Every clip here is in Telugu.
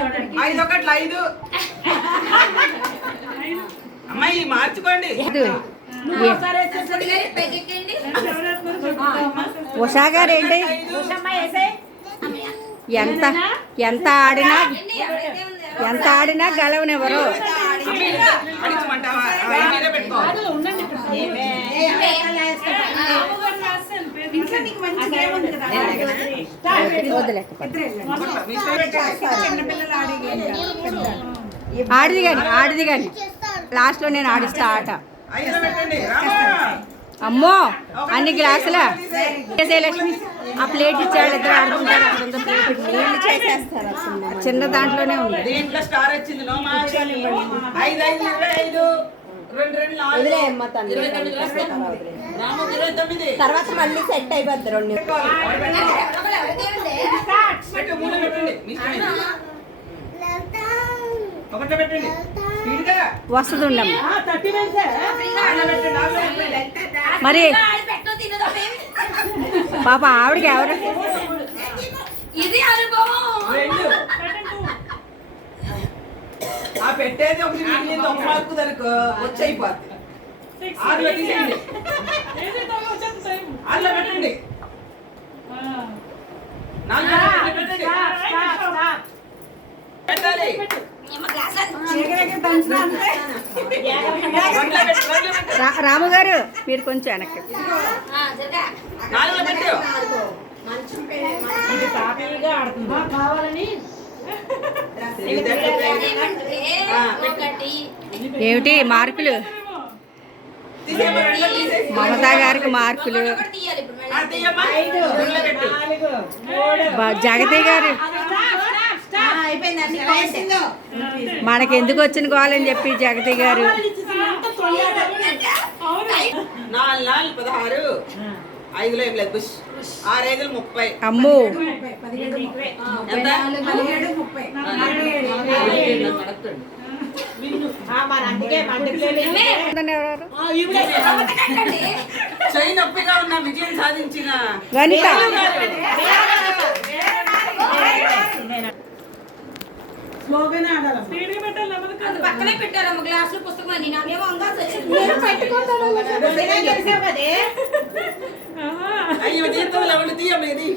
5 ఒకట్లు 5 అమ్మాయి మార్చుకోండి. ఉషా గారు ఏంటి ఎంత ఎంత ఆడినా గెలవనివ్వరు. ఆడిది కానీ లాస్ట్లో నేను ఆడిస్తా ఆట. అమ్మో అన్ని గ్లాసులా లక్ష్మి ఆ ప్లేట్ ఇచ్చాడు. ఇద్దరు ఆడుకుంటారు. చిన్న దాంట్లోనే ఉంది. తర్వాత మళ్ళీ సెట్ అయిపోద్ది. 2 వస్తుంది ఉండమ్మ. మరి పాప ఆవిడకి ఎవరు పెట్టేది ఒకటి దొరకు వచ్చైపోద్ది. 6లో తీసేయండి. 6లో పెట్టండి. 4లో పెట్టాలి. రాము గారు మీరు కొంచెం వెనక్కి. 4లో పెట్టు. ఏమిటి మార్కులు? మమతా గారికి మార్కులు. జగతి గారు మనకెందుకు వచ్చిన గోలని చెప్పి జగతి గారు 4 16 5లో ఏం లేదు. 6 5 30. అమ్మో చెయ్యి నొప్పిగా ఉన్న విజయం సాధించిన గణిత పక్కనే పెట్టారమ్మ గ్లాసులు పుస్తకం అని. నాకేమో అయ్యో జీతంలో ఉండి తీయమేది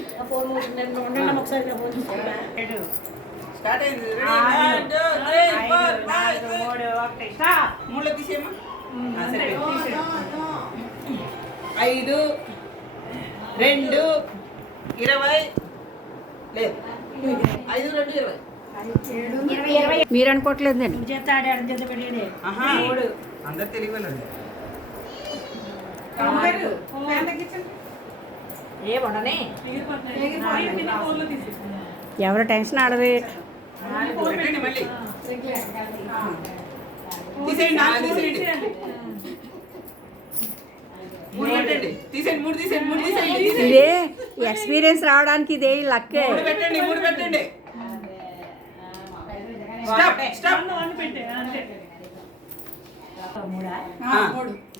స్టార్ట్ అయింది. 3లో తీసేయమ్మా. 5 2 20 లేదు. 5 2 20. మీరు అనుకోవట్లేదండి. అందరు తెలియదు. ఎవరు టెన్షన్ ఆడదు. మళ్ళీ తీసేయండి. 4 తీసేయండి. 3 పెట్టండి. తీసేయండి. 3 తీసేయండి. 3 తీసేయండి. ఇదే ఎక్స్పీరియన్స్ రావడానికి ఇదే లక్కే. 3 పెట్టండి. 3 పెట్టండి. స్టాప్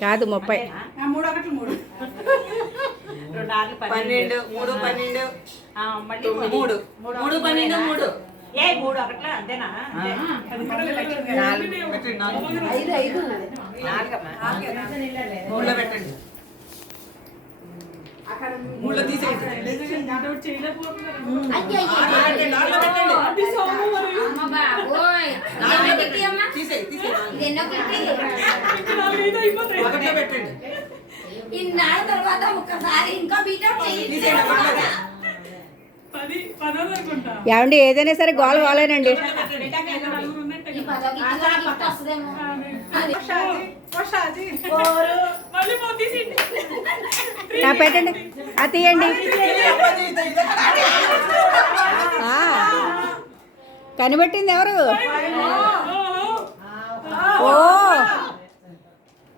కాదు 30. 3 ఒకటి 3 12 3 12 3 3 12 3 3 ఒకట్లా అంతేనా? 3లో పెట్టండి. 3లో తీసేయండి. ఇన్నాళ్ళ తర్వాత ఒక్కసారి ఇంకా బీటప్ ఏమండి ఏదైనా సరే గోల గోలేనండి. పెట్టండి అది తీయండి. కనిపెట్టింది ఎవరు?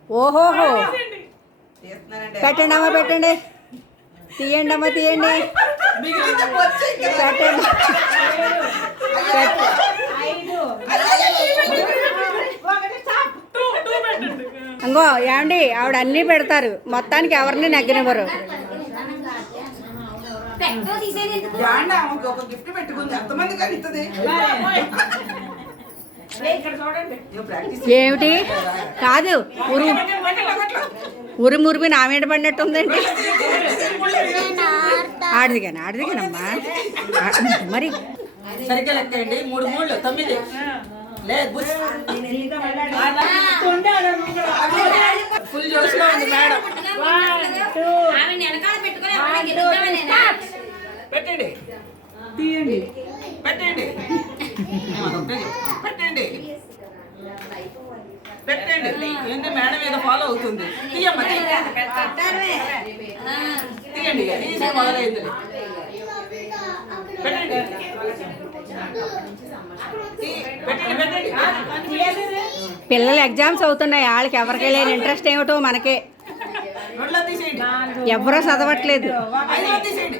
ఓహోహో పెట్టండి అమ్మ పెట్టండి. తీయండి అమ్మ తీయండి. పెట్టండి. అంగో ఏమండి ఆవిడ అన్నీ పెడతారు, మొత్తానికి ఎవరిని నెగ్గనివ్వరు. పెట్టో తీసేది ఎందుకు? జాండా ఆమెకి ఒక గిఫ్ట్ పెట్టుకుంది ఎంతమంది కానీ ఇస్తుంది ఏమిటి కాదు ఉరిమురిమి నా మీద పడినట్టుందండి. ఆడిదిగానమ్మా మరి సరిగ్గా లెక్కండి 3 3 9 లేదు బుష్ ఫుల్ జోష్లో ఉంది మేడం. ఆమె వెనకాల పెట్టుకొని అక్కడ గెలుద్దామని నేను. పెట్టండి పెట్టండి పెట్టండి పెట్టండి ఏంటి మేడం ఏదో ఫాలో అవుతుంది. తీయమ్మ తీయండి తీసి మొదలైంది. పెట్టండి పెట్టండి పెట్టండి పిల్లలు ఎగ్జామ్స్ అవుతున్నాయి, వాళ్ళకి ఎవరికి లేని ఇంట్రెస్ట్ ఏమిటో మనకే. రెండులో తీసేయండి ఎవరో చదవట్లేదు. 5లో తీసేయండి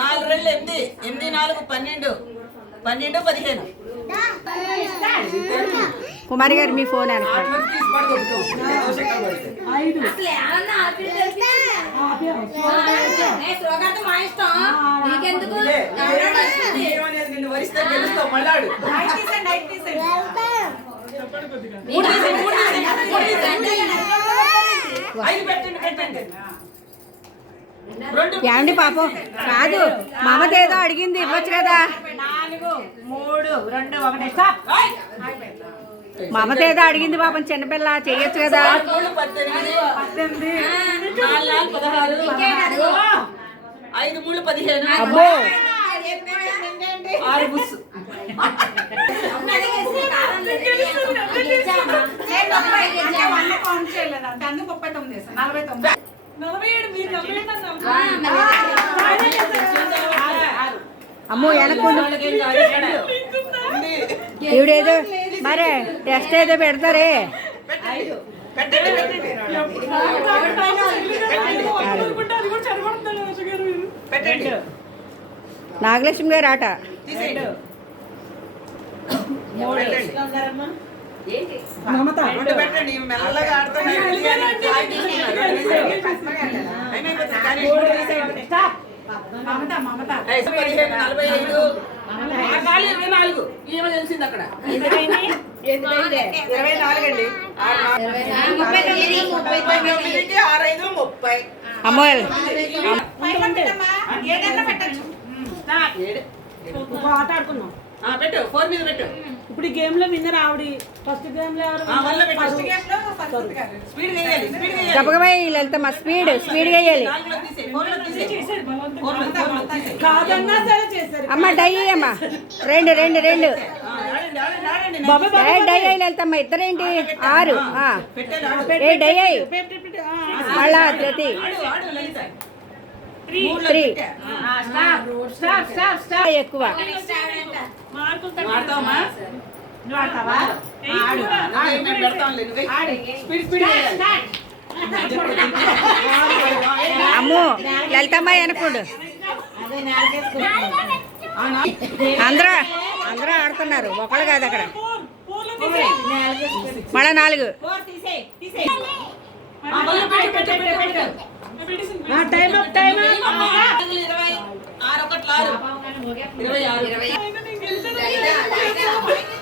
4 2 8 8 4 12 12 15 కుమారి గారు మీ ఫోన్ అనుకో. తీసి పడగొట్టు అసలు ఏమన్నా ఆపితే శ్లోకాంత మా ఇష్టం నీకెందుకు? నిన్ను వరిస్తే గెలుస్తావు మళ్ళాడు. పెట్టండి పెట్టండి ఏమండి పాపం కాదు, మమత ఏదో అడిగింది ఇవ్వచ్చు కదా. 4 3 2 1 స్టాప్. మమత ఏదో అడిగింది పాపం, చిన్నపిల్ల చేయొచ్చు కదా. 18 18 4 16 5 3 15 అబ్బో 6 బుస్ అమ్మో వెనక్కుండు. ఈవిడేదో మరే టెస్ట్ ఏదో పెడతారే. పెట్టండి పెట్టండి నాగలక్ష్మి గారు ఆట. తీసేయండి రెండు పెట్టండి మెల్లగా ఆడుతున్నారు. మమత 15 45 24 ఈమె తెలిసింది అక్కడ 24 అండి 6 5 30 అమ్మో ఏదైనా పెట్టచ్చు. ఆట ఆడుకున్నాం. పెట్టు 4 మీద పెట్టు. ఇప్పుడు ఈ గేమ్ లో విన్నర్ ఆవిడ. ఫస్ట్ గేమ్ లో మళ్ళీ పెట్టు స్పీడ్ వేయాలి స్పీడ్ వేయాలి. చెప్పకమై లలితమ్మ స్పీడ్ వేయాలి. 4లో తీసేయ్ 4లో తీసేయ్ కాదన్నా సరే చేశారు. అమ్మ డై అమ్మా రెండు ఆడండి ఆడండి డై అయ్యి లలితమ్మ ఇద్దరేంటి 6 పెట్టాలి ఏ డై అయ్యి మళ్ళా ప్రతి ఆడు లలిత 3 స్టాప్ స్టాప్ స్టాప్. ఎక్కువ. ఆడతావమ్మా నువ్వు ఆడతావా? ఆడు. మేము పెడతాంలే స్పీడ్ స్పీడ్ వేయాలి. అమ్మో లలితమ్మ అనుకోండు. అందరూ ఆడుతున్నారు, ఒకళ్ళు కాదు అక్కడ. మళ్ళా 4 టైం అప్ టైం 26 1 6 26